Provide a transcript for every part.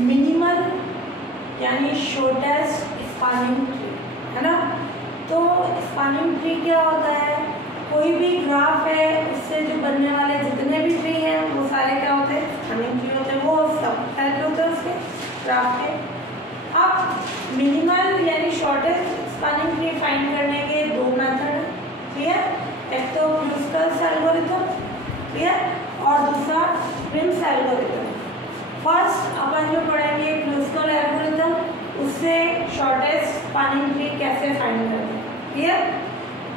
Minimal यानी shortest spanning tree, है ना। तो स्पैनिंग ट्री क्या होता है, कोई भी ग्राफ है उससे जो बनने वाले जितने भी ट्री हैं वो सारे क्या होते हैं, स्पैनिंग ट्री होते हैं, वो सब टाइप होते हैं उसके ग्राफ के। अब मिनिमल यानी शॉर्टेस्ट स्पैनिंग ट्री फाइंड करने के दो मेथड हैं, क्लियर। एक तो क्रूस्कल्स एल्गोरिथम, क्लियर, और दूसरा प्रिम्स एल्गोरिथम। फर्स्ट अपन जो पढ़ेंगे क्रूस्कल एल्गोरिथम, उससे शॉर्टेस्ट स्पैनिंग ट्री कैसे फाइंड करते हैं, क्लियर।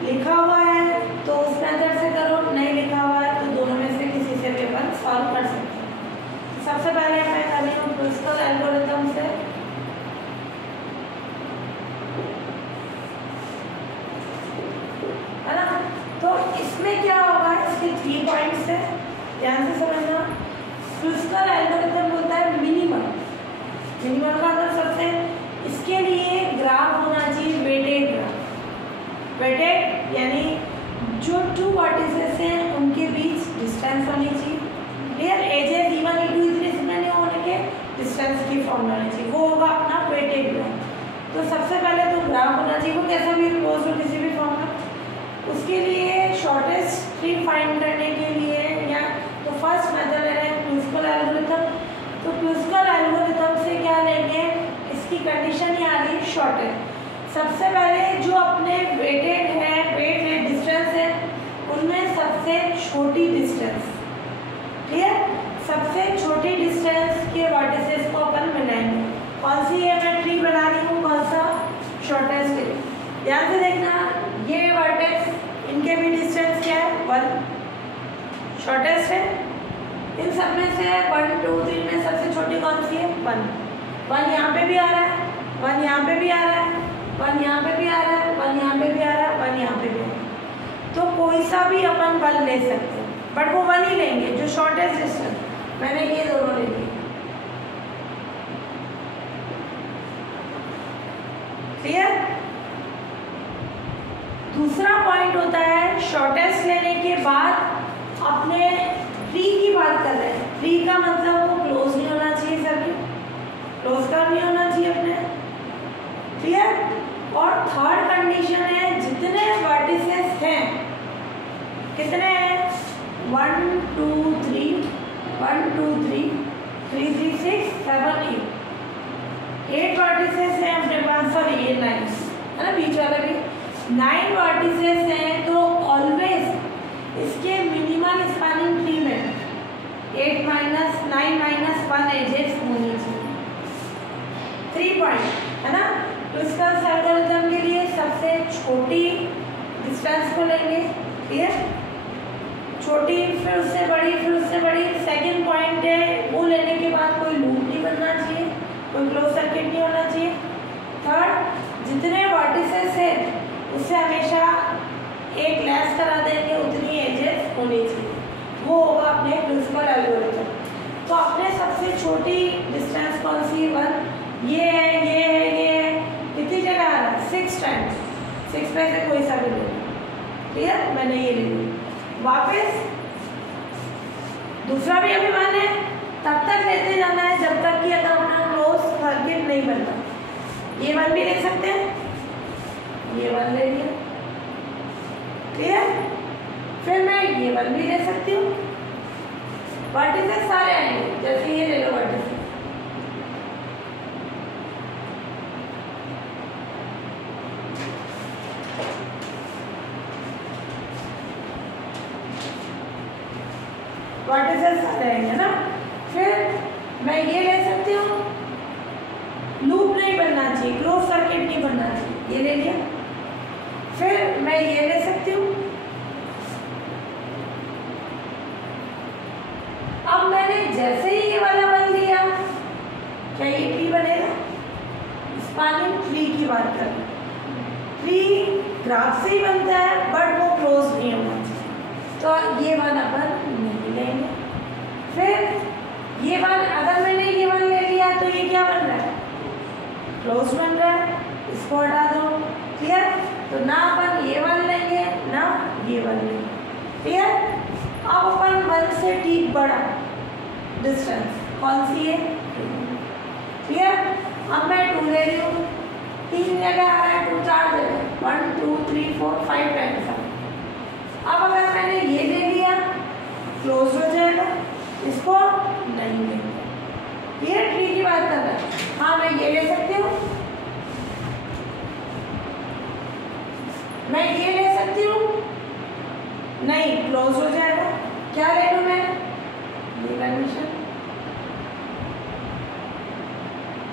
लिखा हुआ है तो उस मेथड से करो, नहीं लिखा हुआ है तो दोनों में से किसी से भी अपन सॉल्व कर सकते हैं। सबसे पहले मैं कर रही हूँ क्रूस्कल एल्गोरिथम से। है ना, तो इसमें क्या होगा, इसके 3 पॉइंट्स है, ध्यान से समझना। क्रूस्कल एल्गोरिथम होता है मिनिमल, मिनिमल का मतलब सबसे, इसके लिए ग्राफ होना चाहिए वेटेड ग्राफ। वेटेड यानी जो 2 वर्टिसेस हैं उनके बीच डिस्टेंस होनी चाहिए, clear. Edges E1 E2 E3 से नहीं होने के डिस्टेंस की फॉर्म होनी चाहिए, वो होगा अपना वेटेड ग्राफ। तो सबसे पहले तो ग्राफ होना चाहिए, वो कैसा भी क्लोज हो किसी भी फॉर्म में। उसके लिए शॉर्टेस्ट ट्री फाइंड करने के लिए या तो फर्स्ट मेथड है क्रूस्कल एल्गोरिथम। तो क्रूस्कल एल्गोरिथम से क्या लेंगे, इसकी कंडीशन ही आ रही है शॉर्टेज। सबसे पहले जो अपने वेटेड है, वेट है, डिस्टेंस है, उनमें सबसे छोटी डिस्टेंस, क्लियर, सबसे छोटी डिस्टेंस के वर्टिसेस को अपन मिलाएंगे। कौन सी है, मैं ट्री बना रही हूँ, कौन सा, शॉर्टेस्ट ट्री। ध्यान से देखना, ये वर्टेक्स इनके भी डिस्टेंस क्या है, 1 शॉर्टेस्ट है। इन सब में से 1 2 3 में सबसे छोटी कौन सी है, 1 यहाँ पे भी आ रहा है, 1 यहाँ पे भी आ रहा है, 1 यहाँ पे भी आ रहा है, 1 यहाँ पे भी आ रहा है, 1 यहाँ पे भी आ रहा है। तो कोई सा भी अपन 1 ले सकते हैं, बट वो 1 ही लेंगे जो शॉर्टेस्ट डिस्टेंस। मैंने ये दोनों ले लिए, क्लियर। दूसरा पॉइंट होता है शॉर्टेस्ट लेने के बाद अपने ट्री की बात कर रहे हैं। ट्री का मतलब वो क्लोज नहीं होना चाहिए, सभी क्लोज का नहीं होना चाहिए अपने, क्लियर। और थर्ड कंडीशन है जितने वर्टिसेस हैं, कितने हैं, 1 2 3 1 2 3 3 3 6 7 8 वर्टिसेस हैं अपने पास, सॉरी ये 9 है ना, बीच वाला भी 9 वर्टिसेस हैं। तो ऑलवेज इसके मिनिमल स्पैनिंग ट्री में 8 - 9 - 1 एजेस होनी चाहिए। 3 पॉइंट है ना। तो इसका एल्गोरिथम के लिए सबसे छोटी डिस्टेंस को लेंगे, क्लियर, छोटी, फिर उससे बड़ी, फिर उससे बड़ी। सेकंड पॉइंट है वो लेने के बाद कोई लूप नहीं बनना चाहिए, कोई क्लोज सर्किट नहीं होना चाहिए। थर्ड, जितने वर्टिसेस है उससे हमेशा एक लेस करा देंगे, उतनी एजेस होनी चाहिए, वो होगा अपने क्रूस्कल एल्गोरिथम। तो अपने सबसे छोटी डिस्टेंस कौन सी, 1, ये है, ये है, ये है, कितनी जगह आ रहा है, 6 टाइम्स, 6 में से कोई सा भी ले, क्लियर, मैंने ये ले लिया। वापस दूसरा भी अभी 1 है, तब तक लेते जाना है जब तक कि अगर अपना क्लोज सर्किट नहीं बनता। ये 1 भी ले सकते हैं, ये 1 ले लिया, क्लियर। फिर मैं ये 1 भी ले सकती हूँ, वर्टिसेस सारे आएंगे, जैसे ये ले लो वर्टिसेस, वर्टिसेस सारे आएंगे ना। फिर मैं ये ले सकती हूँ, लूप नहीं बनना चाहिए, क्लोज सर्किट नहीं बनना चाहिए, ये ले लिया। फिर मैं ये ले सकती हूँ, अब मैंने जैसे ही ये वाला बन लिया, क्या ये ट्री बनेगा, स्पैनिंग ट्री की बात कर रहे हैं। ट्री ग्राफ से ही बनता है बट वो क्लोज नहीं होना चाहिए, तो ये 1 अपन नहीं लेंगे। फिर ये 1, अगर मैंने ये 1 ले लिया तो ये क्या बन रहा है, क्लोज बन रहा है, इसको हटा दो, क्लियर। तो ना अपन ये 1 लेंगे ना ये 1 लेंगे, क्लियर। अब अपन 1 से ठीक बड़ा डिस्टेंस कौन सी है, ले रही हूँ, 3 जगह आ रहा है, 2 4 जगह, 1 2 3 4 5 टाइम्स। अब अगर मैंने ये ले लिया क्लोज हो जाएगा, इसको नहीं लेंगे। ये ट्री की बात कर रहा है। हाँ मैं ये ले सकती हूँ, मैं ये ले सकती हूँ, नहीं क्लोज हो जाएगा। क्या ले लूँ मैं, ये कंडीशन।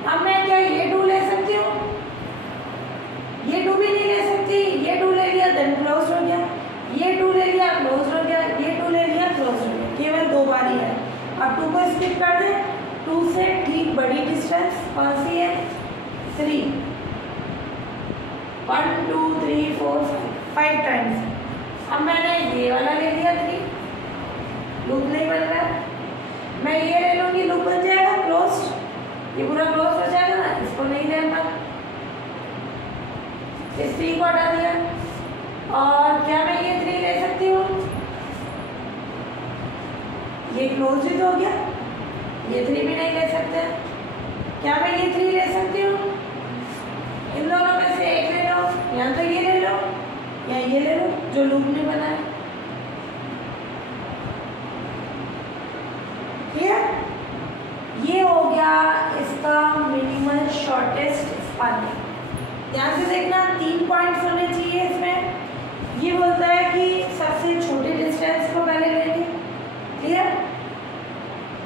अब मैं क्या ये 2 ले सकती हूँ, ये 2 भी नहीं ले सकती, ये 2 ले लिया देन क्लोज हो गया, ये 2 ले लिया क्लोज हो गया, ये 2 ले लिया क्लोज हो गया, केवल 2 बार ही है। अब 2 को स्किप कर दें, 2 से ठीक बड़ी डिस्टेंस कौन सी है, 3, 1 2 3 4 5 टाइम्स। अब मैंने ये वाला ले लिया 3, लूप नहीं बन रहा है, मैं ये ले लूँगी, लूप बन जाएगा क्लोज, ये पूरा क्लोज हो जाएगा ना, इसको नहीं लेना, इस 3 को हटा दिया। और क्या मैं ये 3 ले सकती हूँ, ये क्लोज ही तो हो गया, ये 3 भी नहीं ले सकते। क्या मैं ये 3 ले सकती हूँ, इन दोनों में से एक ले लो, या तो ये ले लो या ये ले लो जो लूप नहीं बना है। क्लियर, ये हो गया इसका मिनिमल शॉर्टेस्ट स्पैनिंग। ध्यान से देखना, 3 पॉइंट्स होने चाहिए इसमें। ये बोलता है कि सबसे छोटी डिस्टेंस को पहले लेंगे, क्लियर,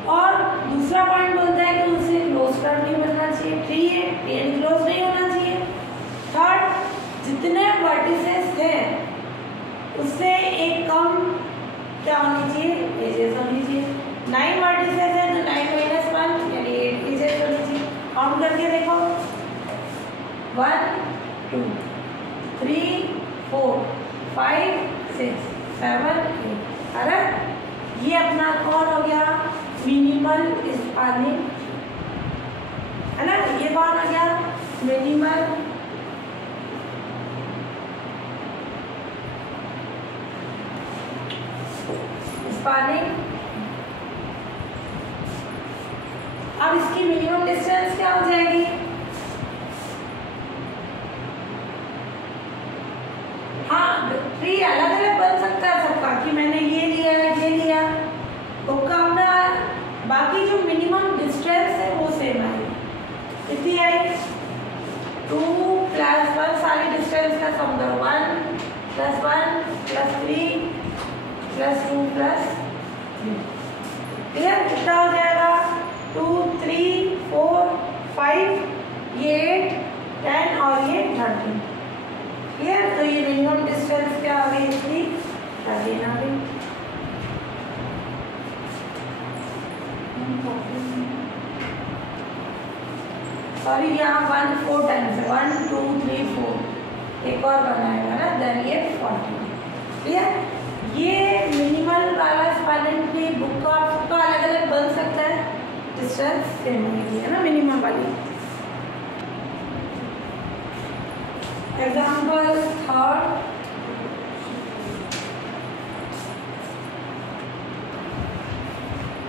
और दूसरा पॉइंट बोलता है कि उसे क्लोज कर्व नहीं बनना चाहिए, ट्री है, ट्री क्लोज नहीं होना चाहिए। थर्ड, जितने वर्टिसेस थे उससे एक कम क्या होनी चाहिए, एजेस होनी चाहिए। 9 वर्टिसेस है तो 9 - 1 यानी 8 एजेस होनी चाहिए। काउंट करके देखो, 1 2 3 4 5 6 7 8। अरे ये अपना कौन हो गया, मिनिमल स्पैनिंग, है ना, ये कौन हो गया, मिनिमल स्पैनिंग। अब इसकी मिनिमम डिस्टेंस क्या हो जाएगी, हाँ ट्री अलग अलग बन सकता है सबका, कि मैंने ये लिया ये लिया, तो अपना बाकी जो मिनिमम डिस्टेंस है वो सेम आई, कितनी आई, 2 + 1, सारी डिस्टेंस का सम करो, 1 + 1 + 3 + 2 + 3। क्लियर, कितना हो जाएगा, 2 3 4 5, ये 8 10 और ये 13। क्लियर, तो ये मिनिमम डिस्टेंस क्या आ गई इसकी, 13 आ गई। सॉरी, यहाँ 1 4 टाइम्स है, 1 2 3 4, एक और बनाएगा ना, देन ये 40। क्लियर, ये मिनिमल वाला स्पैनिंग ट्री बुक का अलग अलग बन सकता है, डिस्टेंस सेम है ना मिनिमम वाली। एग्जाम्पल 3,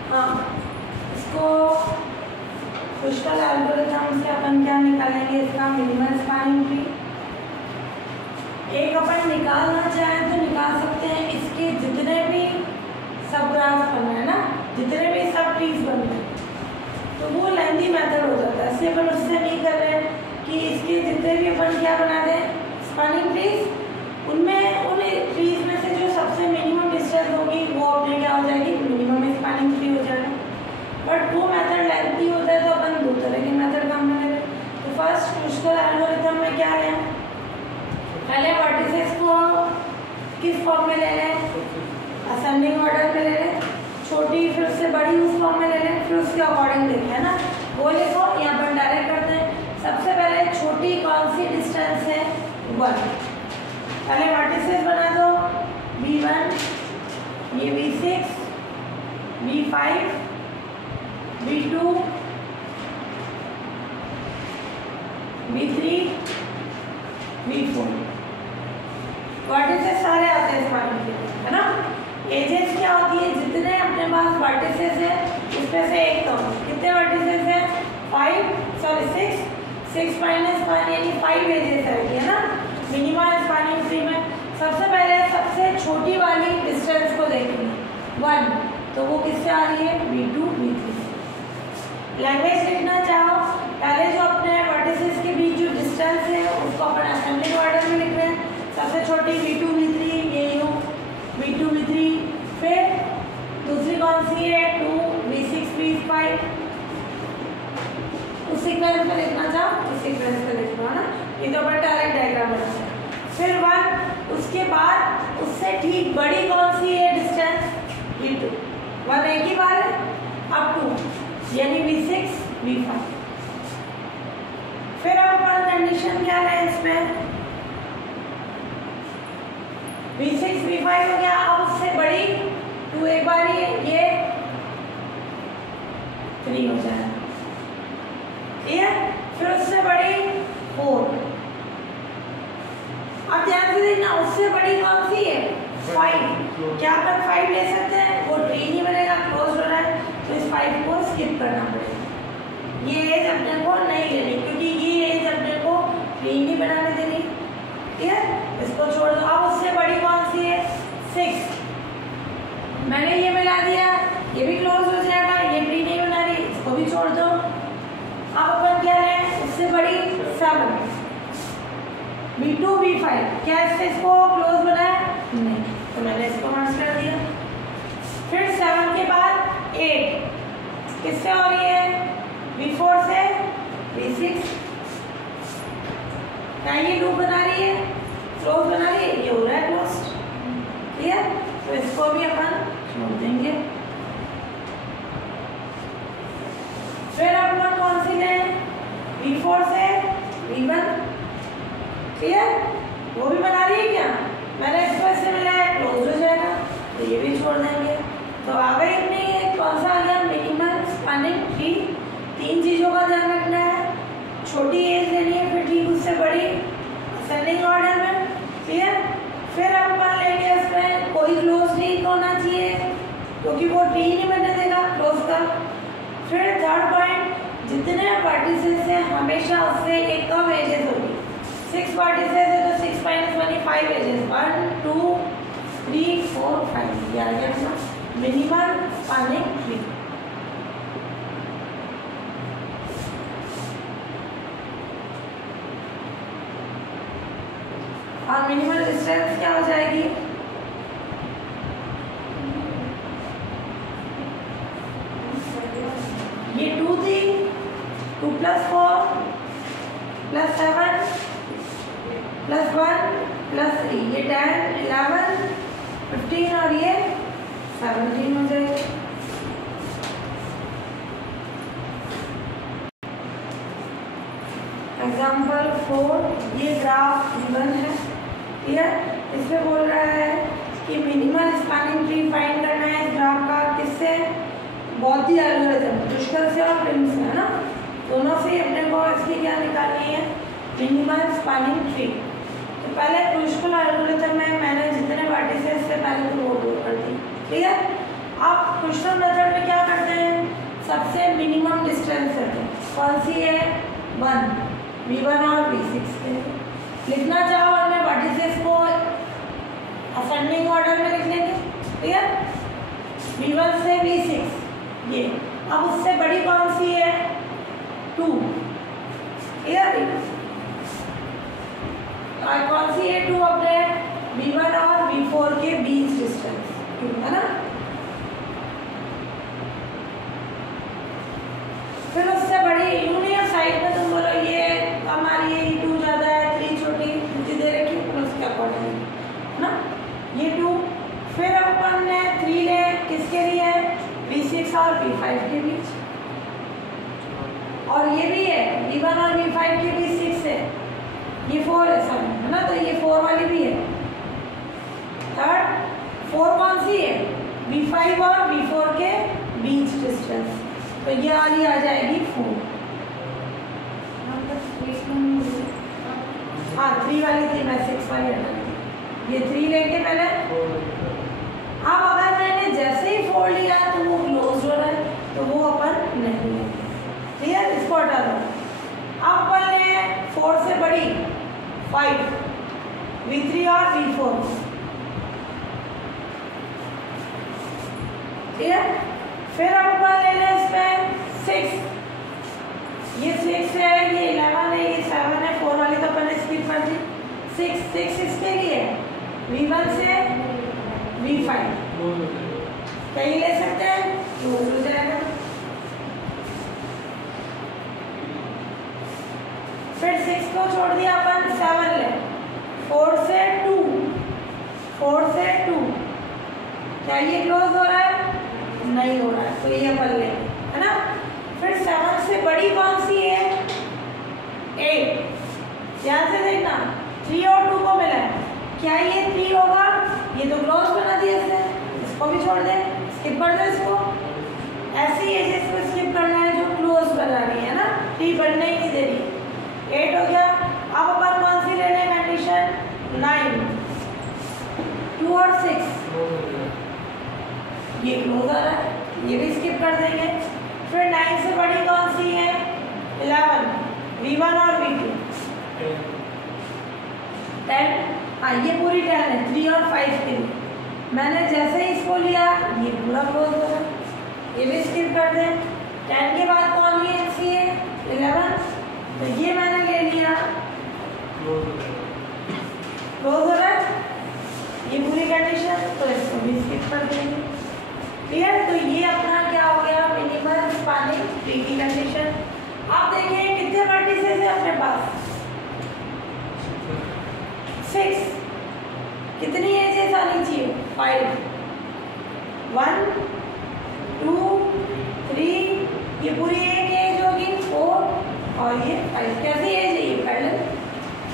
हाँ इसको क्रिस्टल एल्गोरिथम से अपन क्या निकालेंगे, इसका मिनिमल स्पैनिंग ट्री। एक अपन निकालना चाहें तो निकाल सकते हैं, इसके जितने भी सब ग्राफ बने हैं ना, जितने भी सब ट्रीज बन रहे हैं, तो वो लेंथी मेथड हो जाता है। इसलिए अपन उससे नहीं कर रहे हैं कि इसके जितने भी अपन क्या बना दें स्पैनिंग ट्रीज, उनमें उन ट्रीज में से जो सबसे मिनिमम डिस्टेंस होगी वो अपने क्या हो जाएगी, मिनिमम स्पैनिंग ट्री हो जाएगा। बट वो मेथड लेंथी होता है, तो अपन 2 तरह के मेथड काम में ले रहे हैं। तो फर्स्ट क्रिस्टल एल्गोरिथम में क्या है, पहले वर्टिसेस को किस फॉर्म में ले लें, असेंडिंग ऑर्डर में ले लें, छोटी फिर उससे बड़ी उस फॉर्म में ले लें, फिर उसके अकॉर्डिंग लिखें, है ना, वो लिखो। यहाँ पर डायरेक्ट करते हैं, सबसे पहले छोटी कौन सी डिस्टेंस है, 1। पहले वर्टिसेस बना दो, V1, ये V6, V5, V2, V3, V4। Vertices सारे आते हैं स्पैनिंग ट्री, है ना। एजेस क्या होती है, जितने अपने पास वर्टिसेस है उसमें से एक तो कितने वर्टिसेस हैं, 6 6 माइनस 1 यानी 5 एजेस है ना मिनिमा स्पैनिंग ट्री में। सबसे पहले सबसे छोटी वाली डिस्टेंस को देखेंगे 1, तो वो किससे आ रही है V2 V3 से। लैंग्वेज लिखना चाहो पहले जो अपने वर्टिसेस के बीच जो डिस्टेंस है उसको अपन असेंबलिंग ऑर्डर में लिख रहे हैं। सबसे छोटी V2 V3 ये यूँ V2 V3, फिर दूसरी कौन सी है 2 V6 V5। उस सीक्वेंस में लिखना चाहो उस सीक्वेंस में लिख लो है ना, ये तो अपन डायरेक्ट डायग्राम बनाते हैं। फिर 1, उसके बाद उससे ठीक बड़ी कौन सी है डिस्टेंस V2, 1 एक ही बार है, अब 2 यानी V6 V5। फिर अब अपन कंडीशन क्या है इसमें V6 V5 हो गया। अब उससे बड़ी 2 एक बार ये 3 हो जाए, ठीक है। फिर उससे बड़ी 4। अब ध्यान से देखना उससे बड़ी कौन सी है 5। क्या अपन 5 ले सकते हैं, वो ट्री नहीं बनेगा, क्लोज हो रहा है, तो इस 5 को स्किप करना पड़ेगा। ये एज अपने को नहीं लेनी क्योंकि ये एज अपने को ट्री नहीं बनाने देनी, ठीक है, इसको छोड़ दो। अब उससे बड़ी कौन सी है 6, मैंने ये मिला दिया, ये भी क्लोज हो जाएगा, ये ट्री नहीं बना रही, इसको भी छोड़ दो। अब अपन क्या है उससे बड़ी 7, V2 V5, क्या इससे इसको क्लोज बनाया नहीं, तो मैंने इसको मार्क कर दिया। फिर 7 के बाद 8 किससे हो रही है V4 से V6, क्या ये लूप बना रही है क्लोज बना रही है, ये हो रहा है क्लोज, ठीक है, तो इसको भी अपन छोड़ देंगे। फिर अपन कौन सी लें V4 से V1, ठीक है, वो भी बना रही है क्या, मैंने इसको इससे मिला है क्लोज हो जाएगा, तो ये भी छोड़ देंगे। तो आ गई अपनी कौन सा आ गया मिनिमम स्पैनिंग ट्री। 3 चीज़ों का ध्यान रखना है, छोटी एज लेनी है, फिर ठीक उससे बड़ी असेंडिंग ऑर्डर में, ठीक है। फिर अब अपन लेंगे इसमें कोई क्लोज नहीं होना चाहिए क्योंकि वो ट्री नहीं बनने देगा क्लोज का। फिर थर्ड पॉइंट, जितने वर्टिसेस हैं हमेशा उससे एक कम एजेस होगी। 6 वर्टिसेस है तो 6 माइनस 1 5 एजेस, 1 2 3 4 5, ये आ गया अपना मिनिमम स्पैनिंग ट्री। और मिनिमल डिस्टेंस क्या हो जाएगी ये 2 थी, 2 + 4 + 7 + 1 + 3, ये 10 11 15 और ये 17 हो जाएगी। एग्जाम्पल 4, ये ग्राफ गिवन है, ठीक है, इसमें बोल रहा है कि मिनिमल स्पैनिंग ट्री फाइंड करना है इस ग्राफ का, किससे बॉथी एल्गोरिथम, क्रुशिकल से और प्रिम से, है ना, दोनों से अपने को इसकी क्या निकालनी है मिनिमल स्पैनिंग ट्री। तो पहले क्रुशिकल एल्गोरिथम में मैंने जितने वर्टिसेस से पहले तो वो ड्रॉ कर दी, ठीक है। अब क्रुशिकल मेथड में क्या करते हैं, सबसे मिनिमम डिस्टेंस करते हैं, कौन सी है 1, V1 और V6 के लिखना चाहो हमने वर्टिसेस को असेंडिंग ऑर्डर में लिख लेंगे, ठीक है, V1 से V6 ये। अब उससे बड़ी कौन सी है 2, ठीक है, और कौन सी है 2 अपने V1 और V4 के बीच डिस्टेंस 2, है ना। फिर उससे बड़ी यूनियन साइड में तुम बोलो ये हमारी ये 2 ज़्यादा है, 3 छोटी मुझे दे रखी है, उसके अकॉर्डिंग है ना, ये 2। फिर अपन ने 3 ले किसके लिए V6 और V5 के बीच, और ये भी है V1 और V5 के बीच 6 है, ये 4 है सब, है ना, तो ये 4 वाली भी है। थर्ड 4 कौन सी है V5 और V4 के बीच डिस्टेंस, तो ये वाली आ जाएगी 4। हाँ 3 वाली थी, मैं 6 वाली हटा दी, ये 3 लेंगे पहले। अब अगर मैंने जैसे ही 4 लिया तो वो क्लोज हो रहा है, तो वो अपन नहीं लेंगे, ठीक है, इसको हटा दो। अब अपन ले 4 से बड़ी 5, V3 और V4, ठीक है। फिर अब अपन ले लें इसमें 6, ये 6 है, ये 11 है, ये 7 है, 4 वाली तो अपन ने स्किप कर दी। 6 इसके लिए V1 से V5 कहीं ले सकते हैं, क्लोज हो जाएगा। फिर 6 को छोड़ दिया अपन, 7 ले, 4 से 2, 4 से 2, क्या ये क्लोज हो रहा है? नहीं हो रहा है, तो ये अपन ले, है ना। फिर 7 से बड़ी कौन सी है? 8, ध्यान से देखना, 3 और 2 को मिला है, क्या ये 3 होगा? ये तो क्लोज बना दिया इसने, इसको भी छोड़ दे, स्किप कर दे इसको। ऐसी एजेस को स्किप करना है जो क्लोज बना रही है ना, 3 बनने ही नहीं दे रही। 8 हो गया। अब अपन कौन सी ले लें कंडीशन? 9, 2 और 6, ये क्लोज आ रहा है, ये भी स्किप कर देंगे। फिर 9 से बड़ी कौन सी है? 11, V1 और V2, 10, हाँ ये पूरी 10 है, 3 और 5 के लिए। मैंने जैसे ही इसको लिया ये पूरा क्लोज हो गया, ये भी स्किप कर दें। 10 के बाद कौन ये सी है? 11, तो ये मैंने ले लिया, क्लोज हो रहा है, ये पूरी कंडीशन, तो इसको भी स्किप कर देंगे। क्लियर? तो ये अपना क्या हो गया? मिनिमम स्पैनिंग ट्री की कंडीशन। आप देखिए कितने वर्टिसेस है अपने पास? 6, कितनी एजेस आनी चाहिए? 5, 1, 2, 3, ये पूरी एक एज होगी 4 और ये 5, कैसी एज है ये? पैरेलल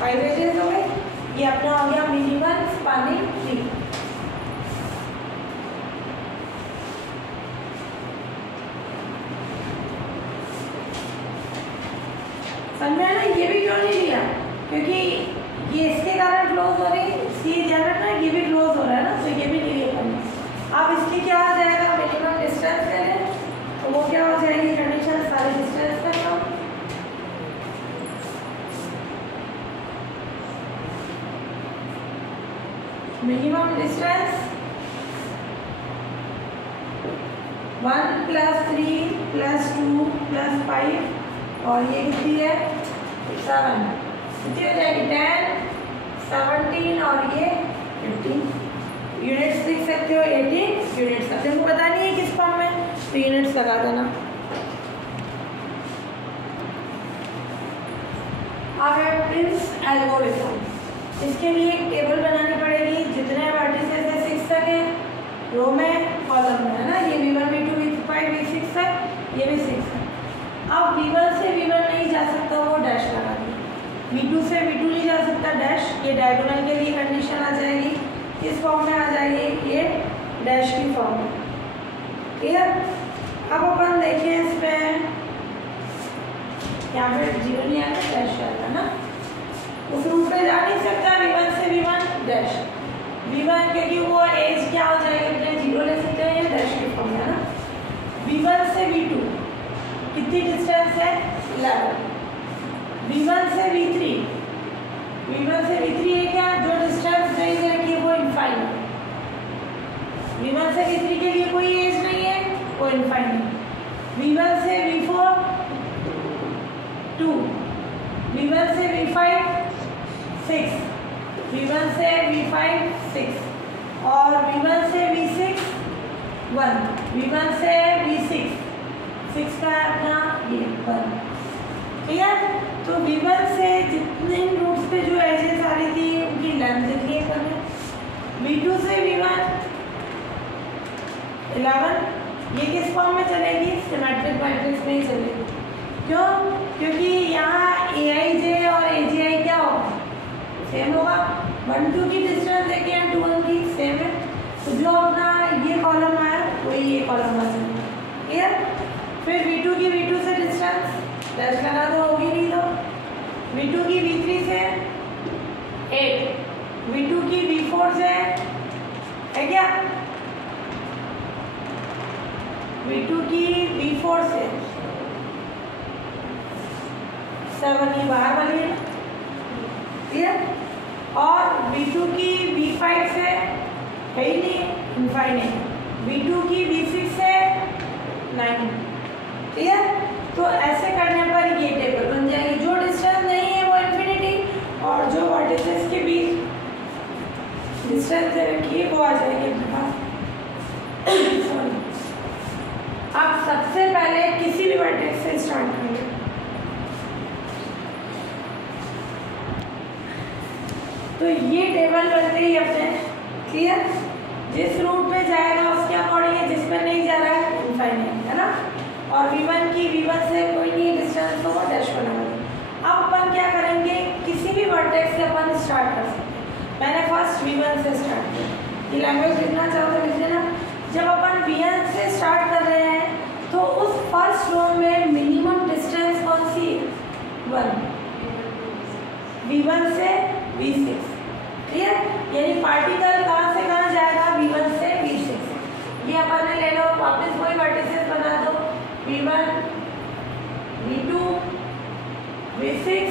5 एजेस हो गए। ये अपना हो गया मिनिमम स्पैनिंग ट्री। समझा ना? ये भी क्यों नहीं लिया? क्योंकि ये इसके कारण क्लोज हो रही है, सी ध्यान रखना, ये भी क्लोज हो रहा है ना, तो ये भी नहीं लिया करना। अब इसकी क्या आ जाएगा? मिनिमम डिस्टेंस ले लें, तो वो क्या हो जाएगी कंडीशन? सारे डिस्टेंस का काम, मिनिमम डिस्टेंस 1 + 3 + 2 + 5 और ये कितनी है? 7, कितनी हो जाएगी? 10, 17 और ये 15 यूनिट्स लिख सकते हो, 18 यूनिट्स। अब तुमको पता नहीं है किस फॉर्म में, तो यूनिट्स लगा देना। अब है प्रिंस एल्गोरिथम। इसके लिए एक टेबल बनानी पड़ेगी, जितने वर्टिसेस है 6 तक है, रो में कॉलम में, है ना। ये V1 V2 V5 V6 है, ये भी 6 है। अब V1 से V1 नहीं जा सकता, वो डैश लगा दी। V2 से V2 नहीं जा सकता, डैश। ये डायगोनल के लिए कंडीशन आ जाएगी, किस फॉर्म में आ जाएगी? ये डैश की फॉर्म में। क्लियर? अब अपन देखें इसमें, यहाँ पे 0 नहीं आएगा, डैश आएगा ना। उस रूट पे जा नहीं सकता V1 से V1 डैश। V1 क्योंकि वो एज क्या हो जाएगी अपने 0 ले सकते हैं, ये डैश की फॉर्म है ना। V1 से V2 कितनी डिस्टेंस है? 11। V1 से V3, V1 से V3 है क्या? जो डिस्टेंस नहीं दे रखी है वो इनफाइनाइट। V1 से V3 के लिए कोई एज नहीं है, वो इनफाइनाइट। V1 से V4 2, V1 से V5 6, V1 से V5 6 और V1 से V6 1, V1 से V6 6 का अपना ये 1। ठीक है? तो V1 से जितने रूट्स पे जो एजेस आ रही थी उनकी लेंथ लिखिए करना। V2 से V1 11, ये किस फॉर्म में चलेगी? सिमेट्रिक मैट्रिक्स में ही चलेगी। क्यों? क्योंकि यहाँ AIJ और AGI क्या होगा? सेम होगा। 1 2 की डिस्टेंस देखिए एंड 2 1 की सेम है, तो जो अपना ये कॉलम आया वही ये कॉलम आ जाएगा। क्लियर? फिर V2 की V2 से डिस्टेंस डैश लगा दो, होगी नहीं तो। V2 की V3 से 8, V2 की V4 से है क्या? V2 की V4 से 7, ये बाहर वाली है। क्लियर। और V2 की V5 से है ही नहीं, इनफाइनाइट। V2 की V6 से 9, क्लियर। तो ऐसे करने पर ये टेबल बन जाएगी। जो डिस्टेंस नहीं है वो इन्फिनिटी, और जो वर्टिसेस के बीच डिस्टेंस रखी है वो आ जाएगी अपने पास। आप सबसे पहले किसी भी वर्टेक्स से स्टार्ट करेंगे। तो ये टेबल बन गई अपने, क्लियर। जिस रूट पे जाएगा उसके अकॉर्डिंग है, जिस पर नहीं जा रहा है इनफाइनाइट, है ना। और V1 की V1 से कोई नहीं डिस्टेंस, तो वो डैश बनाएगा। अब अपन क्या करेंगे, किसी भी वर्टेक्स से अपन स्टार्ट कर सकते हैं। मैंने फर्स्ट V1 से स्टार्ट किया। ये लैंग्वेज लिखना चाहो तो लिख लेना। जब अपन V1 से स्टार्ट कर रहे हैं तो उस फर्स्ट रो में मिनिमम डिस्टेंस कौन सी है, 1, V1 से V6, क्लियर। यानी पार्टिकल कहाँ से कहाँ जाएगा, V1 से V6। ये अपन ने ले लो, वापस वही वर्टिसेस बना दो, V1, V2, V6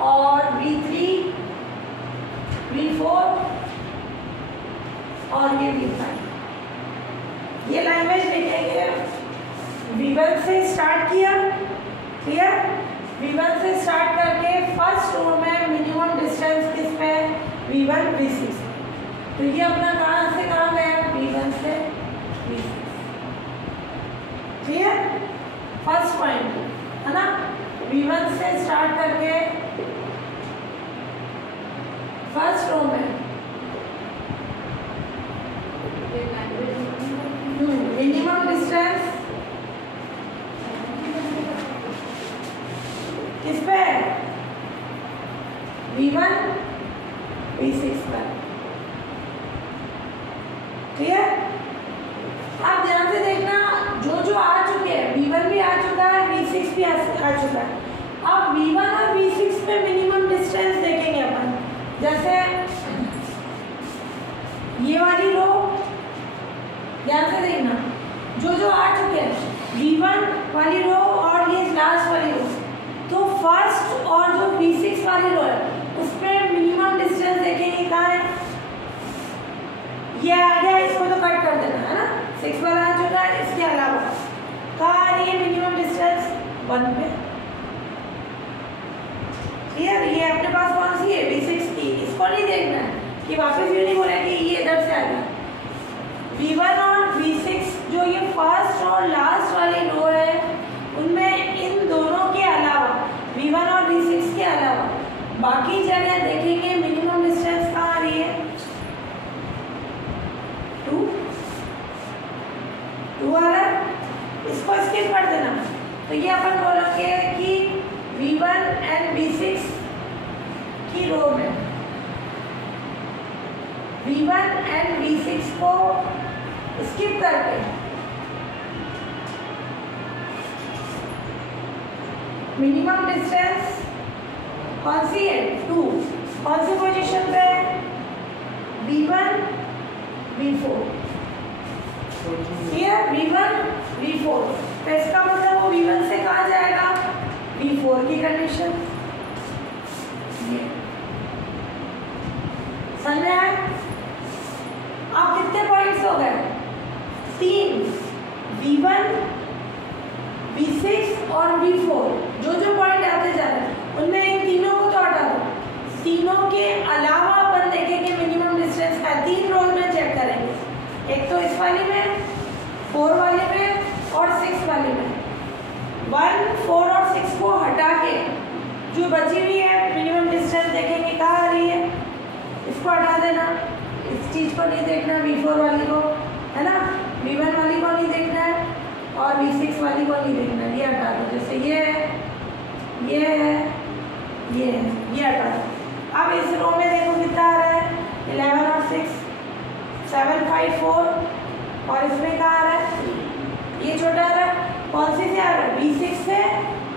और V3, V4 और ये V5। ये लैंग्वेज लिखेंगे। V1 से स्टार्ट किया, क्लियर। V1 से स्टार्ट करके फर्स्ट रो में मिनिमम डिस्टेंस किस पे, V1 V6। तो ये अपना कहाँ से कहाँ गया, V1 से V6, क्लियर। फर्स्ट पॉइंट है ना। V1 से स्टार्ट करके फर्स्ट रो में मिनिमम डिस्टेंस किस पे, V1 V6 पर, क्लियर। आप ध्यान से देखना, जो जो आ चुके हैं, V1 भी आ चुका है, V6 भी आ चुका है। अब V1 और V6 पे मिनिमम डिस्टेंस देखेंगे अपन। जैसे ये वाली रो, ध्यान से देखना, जो जो आ चुके हैं, V1 वाली रो और ये लास्ट वाली रो, तो फर्स्ट और जो V6 वाली रो है उसमें मिनिमम डिस्टेंस देखेंगे कहाँ है, ये आ गया, इसको तो कट कर देना है ना। 6 वाला आ चुका है, इसके अलावा कहाँ आ रही है मिनिमम डिस्टेंस, 1 पे, क्लियर। ये अपने पास कौन सी है, V6 की। इसको नहीं देखना है कि वापस ये नहीं बोला कि ये इधर से आ गया। V1 और V6 जो ये फर्स्ट और लास्ट वाली रो है, उनमें इन दोनों के अलावा, V1 और V6 के अलावा बाकी जगह देखेंगे मिनिमम डिस्टेंस कहाँ आ रही है, 2 आ रहा है। इसको स्किप कर देना। तो ये अपन बोलेंगे कि V1 एंड V6 की रो में V1 एंड V6 को स्किप करके मिनिमम डिस्टेंस कौन सी है, 2। कौन सी पोजीशन पे है, V1 V4, ये V1 V4। तो इसका मतलब वो V1 से कहाँ जाएगा, V4 की कंडीशन। समझ में आया। अब कितने पॉइंट्स हो गए, 3, V1 V6 और V4। जो जो पॉइंट आते जा रहे हैं उनमें इन तीनों को तो हटा दो। तीनों के अलावा अपन देखेंगे मिनिमम डिस्टेंस का 3 रोज में चेक करेंगे। एक तो इस वाली में, 4 वाली में और 6 वाली में। 1, 4 और 6 को हटा के जो बची हुई है मिनिमम डिस्टेंस देखेंगे कहाँ आ रही है, इसको हटा देना। इस चीज़ को नहीं देखना, V4 वाली को, है ना। V1 वाली को नहीं देखना है और V6 वाली को नहीं देखना है, ये हटा दो। जैसे ये है, ये है, ये हटा दो। अब इस रो में देखो कितना आ रहा है, 11 और 6, 7, 5, 4 और इसमें कहाँ आ रहा है, ये छोटा आ रहा है। कौन सी से आ रहा है, V6 से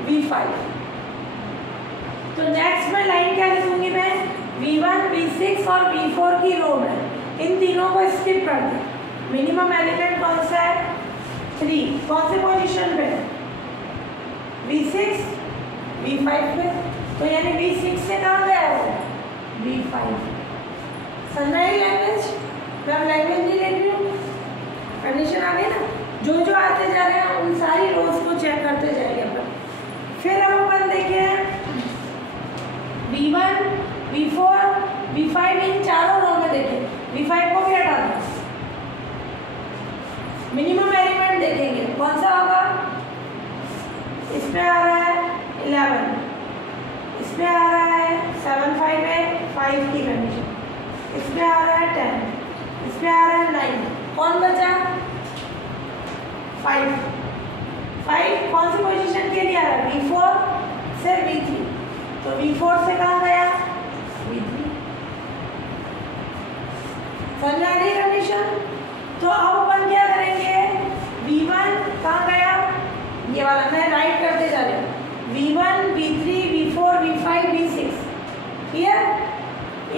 V5। तो नेक्स्ट में लाइन क्या लिखूंगी मैं, V1, V6 और V4 की रो में इन तीनों को स्किप कर दे। मिनिमम एलिमेंट कौन सा है, 3। कौन से पोजीशन पे, V6 V5 पे। तो यानी V6 से कहाँ गया है, V5। समझ आई लैंग्वेज? मैं लैंग्वेज नहीं लिख रही हूँ, कंडीशन आ गई ना। जो जो आते जा रहे हैं उन सारी रोज को चेक करते जाएंगे अपन। फिर अब अपन देखें V1, V4, V5 इन चारों रो में देखें। V5 को भी हटा दो, मिनिमम एलिमेंट देखेंगे कौन सा होगा। इसमें आ रहा है 11, इसमें आ रहा है 7, 5 है 5 की कंडीशन, इसमें आ रहा है 10, इसमें आ रहा है 9। कौन बचा? 5। 5 कौन सी पोजीशन के लिए आ रहा है? V4 से V3। तो V4 से कहाँ गया? V3। समझ आ रही कंडीशन? तो अब अपन क्या करेंगे? V1 कहाँ गया? ये वाला मैं राइट करते जा रही हूँ। V1, V3, V4, V5, V6। Clear?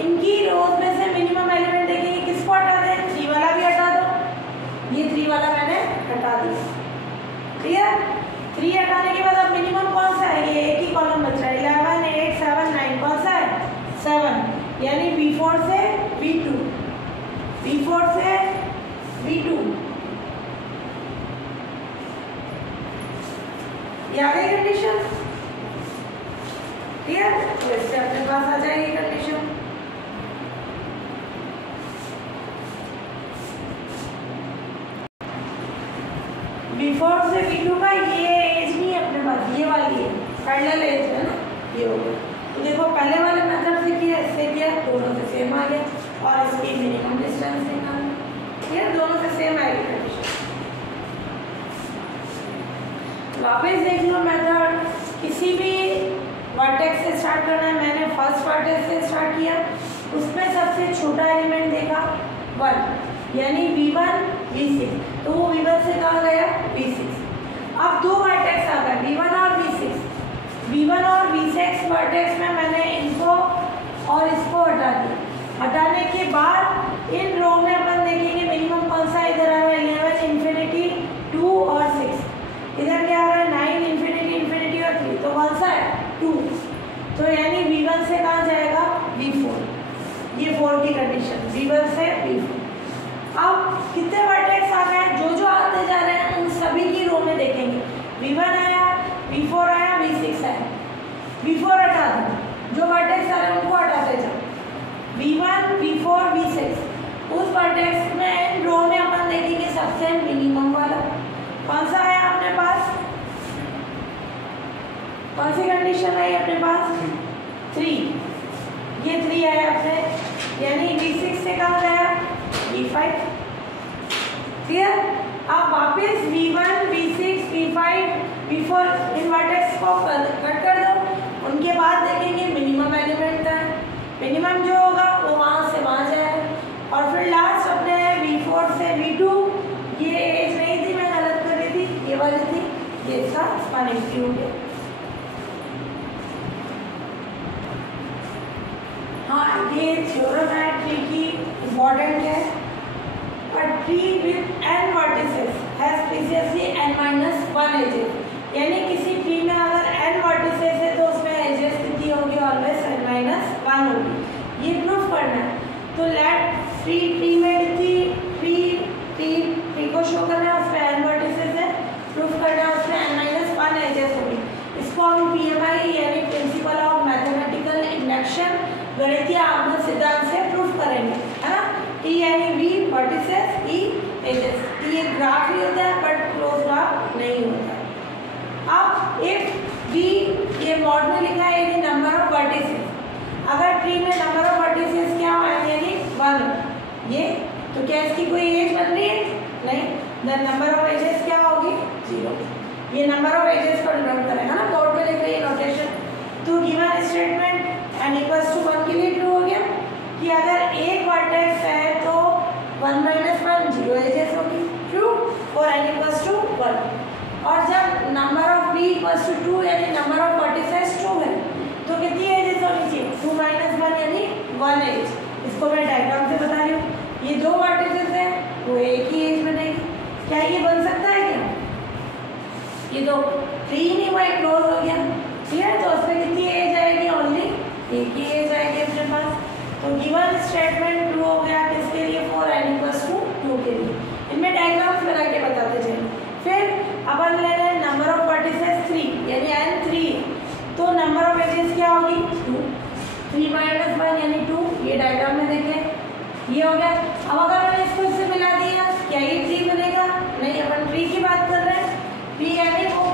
इनकी रोज में से मिनिमम एलिमेंट देखेंगे, किसको हटा दें? 3 वाला भी हटा दो। ये 3 वाला मैंने हटा दिया। क्लियर? 3 हटाने के बाद अब मिनिमम कौन सा है? ये एक ही कॉलम बच रहा है। 11, 8, 7, 9 कौन सा है? 7। यानी V4 से V2, V4 से V2। ये आ गई कंडीशन। क्लियर? तो इससे अपने पास आ जाएगी कंडीशन। V4 से V2 का ये एज नहीं है अपने पास, ये वाली है पैरेलल एज है ना, ये हो गया। तो देखो पहले वाले मेथड से किया, इससे किया, दोनों से सेम आ गया और इसकी मिनिमम डिस्टेंस निकालना। क्लियर? दोनों से सेम आएगी कंडीशन। वापस देख लो मेथड, किसी भी वर्टेक्स से स्टार्ट करना है। मैंने फर्स्ट वर्टेक्स से स्टार्ट किया, उसमें सबसे छोटा एलिमेंट देखा 1, यानी V1, V6। तो वो V1 से कहाँ गया? V6। अब 2 वर्टेक्स आ गए, V1 और V6। V1 और V6 वर्टेक्स में मैंने इनको और इसको हटा दिया। हटाने के बाद इन रो में अपन देखेंगे मिनिमम कौन सा इधर आ रहा है? 11, इन्फिनिटी, 2 और 6। इधर क्या आ रहा है? 9, इन्फिनिटी, इन्फिनिटी और 3। तो कौन सा है? 2। तो यानी V1 से कहाँ जाएगा? V4। ये 4 की कंडीशन, V1 से V4। अब कितने वर्टेक्स आ गए? जो जो आते जा रहे हैं उन सभी की रो में देखेंगे। V1 आया, V4 आया, V6 आया। V4 हटा दो, जो वर्टेक्स आ रहे हैं उनको हटाते जाओ। V1, V4, V6 उस वर्टेक्स में रो में अपन देखेंगे सबसे मिनिमम वाला कौन सा है अपने पास? कौन सी कंडीशन है अपने पास? 3। ये 3 है अपने, यानी V6 से कहाँ गया? V5। क्लियर? अब वापस V1, V6, V5, V4 इन वर्टेक्स को कट कर दो। उनके बाद देखेंगे मिनिमम एलिमेंट है, मिनिमम जो होगा वो वहाँ से वहाँ जाएगा। और फिर लास्ट अपने V4 से V2। ये एज नहीं थी, मैं गलत कर रही थी, ये वाली थी, ये इसका स्पैनिंग ट्री हो गया। हाँ, ये थ्योरम है ट्री की, इम्पॉर्टेंट है। A tree with n vertices has precisely n-1 edges। यानी किसी ट्री में अगर n vertices है तो उसमें एजेस कितनी होगी? ऑलवेज n-1 होगी। ये प्रूफ करना है। तो लेट ट्री में ट्री को शो करना है, उसमें n vertices है, प्रूफ करना है उसमें n-1 एजेस होगी। इसको हम PMI यानी प्रिंसिपल ऑफ मैथमेटिकल इंडक्शन, गणितीय आगमन सिद्धांत से प्रूफ करेंगे, है ना। T यानी V vertices, E edges. T एक ग्राफ ही होता है बट क्लोज ग्राफ नहीं होता है। अब इफ V ये मॉड में लिखा है यानी नंबर ऑफ वर्टिसेस। अगर ट्री में नंबर ऑफ वर्टिसेस क्या है यानी 1, ये तो क्या इसकी कोई एज बन रही है? नहीं। देन नंबर ऑफ एजेस क्या होगी? 0। ये नंबर ऑफ एजेस को डिनोट करेगा ना, बोर्ड में लिख रही है नोटेशन। तो गिवन स्टेटमेंट n = 1 के लिए ट्रू हो गया कि अगर एक वर्टेक्स है तो 1 - 1 0 एजेस होगी, ट्रू। और n = 1। और जब नंबर ऑफ v = 2 यानी नंबर ऑफ वर्टिसेस 2 है तो कितनी एजेस होनी चाहिए? 2 - 1 यानी 1 एज। इसको मैं डायग्राम से बता रही हूँ। ये 2 वर्टिसेस है, वो एक ही एज बनेगी। क्या ये बन सकता है क्या? ये तो 3 नहीं हुआ, अब अगर मैंने इसको इससे मिला दिया क्या ये ट्री बनेगा? नहीं, अपन ट्री की बात कर रहे हैं। ट्री यानी वो